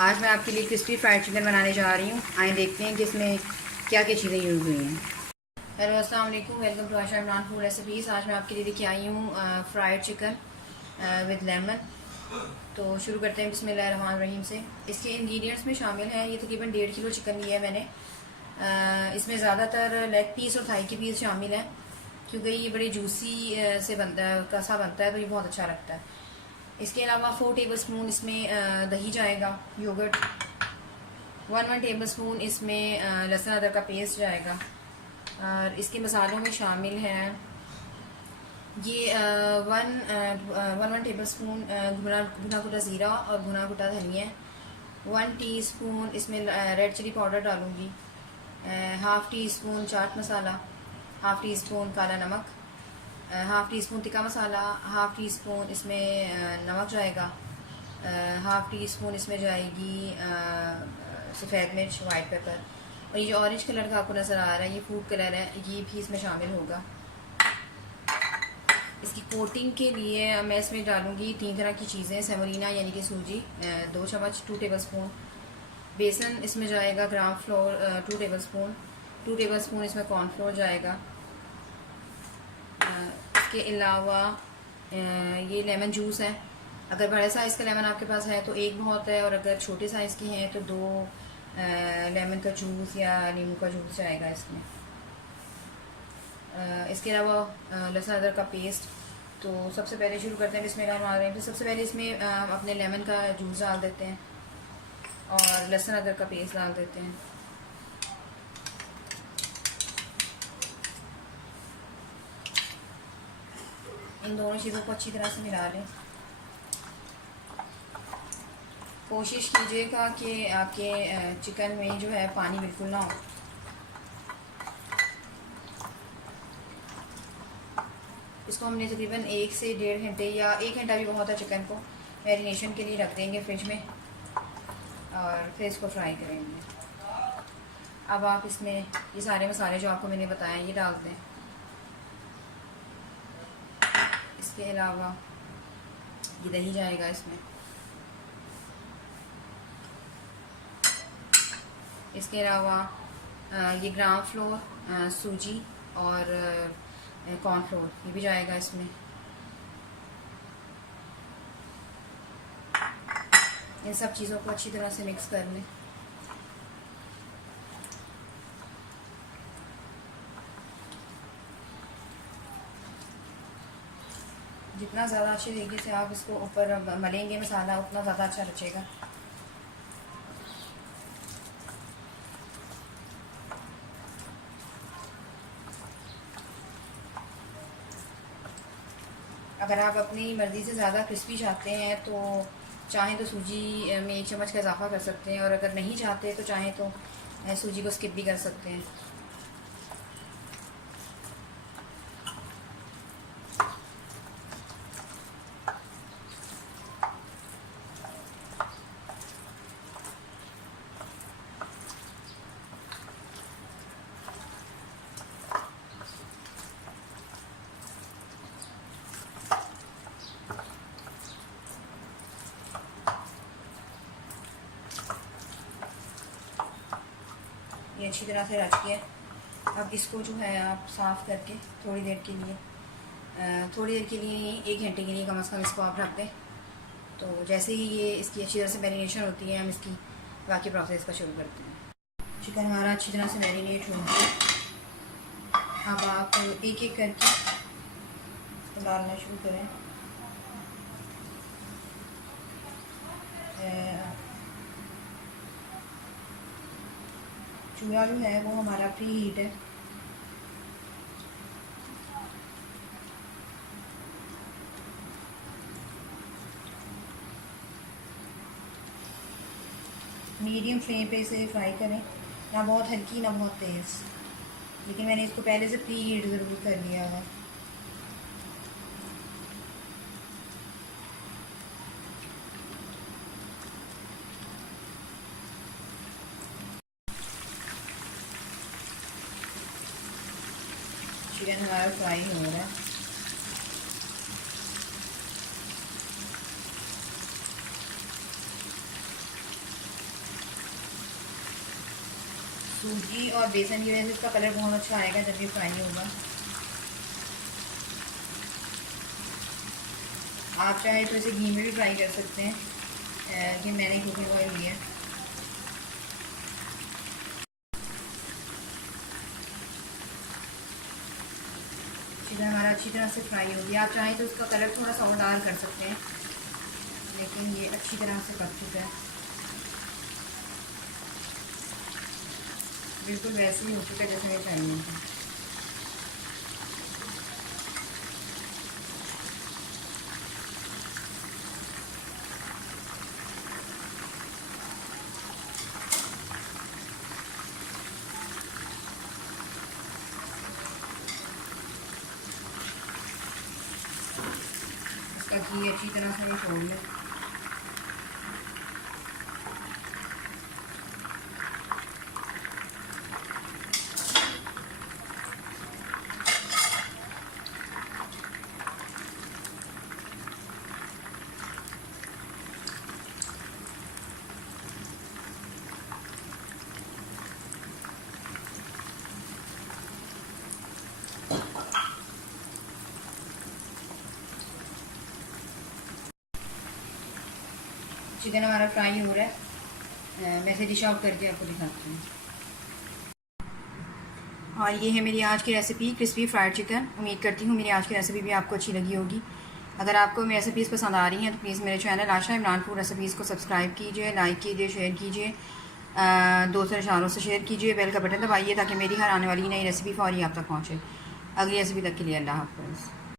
आज मैं आपके लिए क्रिस्पी फ्राइड चिकन बनाने जा रही हूँ। आए देखते हैं कि इसमें क्या क्या चीज़ें यूज़ हुई हैं। हेलो अस्सलाम वालेकुम, welcome to Asha Imran food recipes. आज मैं आपके लिए लेके आई हूँ फ्राइड चिकन विद लेमन। तो शुरू करते हैं बिस्मिल्लाहिर्रहमानिर्रहीम से। इसके इंग्रेडिएंट्स में शामिल हैं, ये तकरीबन 1.5 किलो चिकन लिया है मैंने। इसमें ज़्यादातर लेग पीस और थाई के पीस शामिल हैं, क्योंकि ये बड़े जूसी से बनता है, कसा बनता है, तो ये बहुत अच्छा लगता है। इसके अलावा 4 टेबल स्पून इसमें दही जाएगा, योगर्ट। 1 टेबल स्पून इसमें लहसुन अदरक का पेस्ट जाएगा। और इसके मसालों में शामिल हैं ये 1 टेबल स्पून भुना कुटा ज़ीरा और भुना कुटा धनिया। 1 टीस्पून इसमें रेड चिली पाउडर डालूँगी। Half tea spoon chaat masala, half tea spoon काला नमक, हाफ़ टी स्पून तिक्का मसाला, हाफ़ टी स्पून इसमें नमक जाएगा, हाफ़ टी स्पून इसमें जाएगी सफ़ेद मिर्च, वाइट पेपर। और ये जो ऑरेंज कलर का आपको नज़र आ रहा है, ये फूड कलर है, ये भी इसमें शामिल होगा। इसकी कोटिंग के लिए मैं इसमें डालूँगी 3 तरह की चीज़ें। सेमोलिना यानी कि सूजी 2 चम्मच, 2 टेबल स्पून। बेसन इसमें जाएगा, ग्राम floor 2 table spoon, 2 table spoon इसमें कॉर्नफ्लोर जाएगा। इसके अलावा ये लेमन जूस है। अगर बड़े साइज़ का लेमन आपके पास है तो एक बहुत है, और अगर छोटे साइज़ के हैं तो 2 लेमन का जूस या नींबू का जूस जाएगा इसमें। इसके अलावा लहसुन अदरक का पेस्ट। तो सबसे पहले शुरू करते हैं बिस्मिल्लाहिर्रहमानिर्रहीम। तो सबसे पहले इसमें अपने लेमन का जूस डाल देते हैं और लहसुन अदरक का पेस्ट डाल देते हैं। इन दोनों चीज़ों को अच्छी तरह से मिला लें। कोशिश कीजिएगा कि आपके चिकन में जो है पानी बिल्कुल ना हो। इसको हमने तकरीबन 1 से 1.5 घंटे या 1 घंटा भी बहुत है चिकन को मैरिनेशन के लिए रख देंगे फ्रिज में, और फिर इसको फ्राई करेंगे। अब आप इसमें ये सारे मसाले जो आपको मैंने बताए ये डाल दें। इसके अलावा ये दही जाएगा इसमें। इसके अलावा ये ग्राम फ्लोर, सूजी और कॉर्नफ्लोर ये भी जाएगा इसमें। इन सब चीज़ों को अच्छी तरह से मिक्स कर लें। जितना ज़्यादा अच्छे तरीके से आप इसको ऊपर मलेंगे मसाला, उतना ज़्यादा अच्छा रचेगा। अगर आप अपनी मर्ज़ी से ज़्यादा क्रिस्पी चाहते हैं तो चाहें तो सूजी में 1 चम्मच का इजाफा कर सकते हैं, और अगर नहीं चाहते तो चाहें तो सूजी को स्किप भी कर सकते हैं। ये अच्छी तरह से रच के अब इसको जो है आप साफ़ करके थोड़ी देर के लिए 1 घंटे के लिए कम से कम इसको आप रख दें। तो जैसे ही ये इसकी अच्छी तरह से मैरिनेशन होती है, हम इसकी बाकी प्रोसेस का शुरू करते हैं। चिकन हमारा अच्छी तरह से मैरिनेट हो गया। अब आप एक एक करके इसको डालना शुरू करें। चूल्हा जो है वो हमारा प्री हीट है। मीडियम फ्लेम पे इसे फ्राई करें, ना बहुत हल्की ना बहुत तेज़। लेकिन मैंने इसको पहले से प्री हीट ज़रूर कर लिया है। चिकन हमारा फ्राई हो रहा है। सूजी और बेसन की वजह से इसका कलर बहुत अच्छा आएगा जब ये फ्राई होगा। आप चाहे तो इसे घी में भी फ्राई कर सकते हैं, कि मैंने कुकिंग ऑयल लिया है। चिकन हमारा अच्छी तरह से फ्राई हो गया। आप चाहें तो उसका कलर थोड़ा सा और डार्क कर सकते हैं, लेकिन ये अच्छी तरह से पक चुका है, बिल्कुल वैसे ही हो चुका है जैसे मैं चाहिए था। इसका घी अच्छी तरह से मैं छोड़ लूँ। चिकन हमारा फ्राई हो रहा है, मैं इसे डिश आउट करके आपको दिखाती हूँ। और ये है मेरी आज की रेसिपी, क्रिस्पी फ्राइड चिकन। उम्मीद करती हूँ मेरी आज की रेसिपी भी आपको अच्छी लगी होगी। अगर आपको मेरी रेसिपीज़ पसंद आ रही हैं तो प्लीज़ मेरे चैनल आशा इमरान फूड रेसिपीज़ को सब्सक्राइब कीजिए, लाइक कीजिए, शेयर कीजिए, दोस्तों रिश्तेदारों से शेयर कीजिए, बेल का बटन दबाइए ताकि मेरी हर आने वाली नई रेसिपी फौरी आप तक पहुँचे। अगली रेसिपी तक के लिए अल्लाह हाफ़िज़।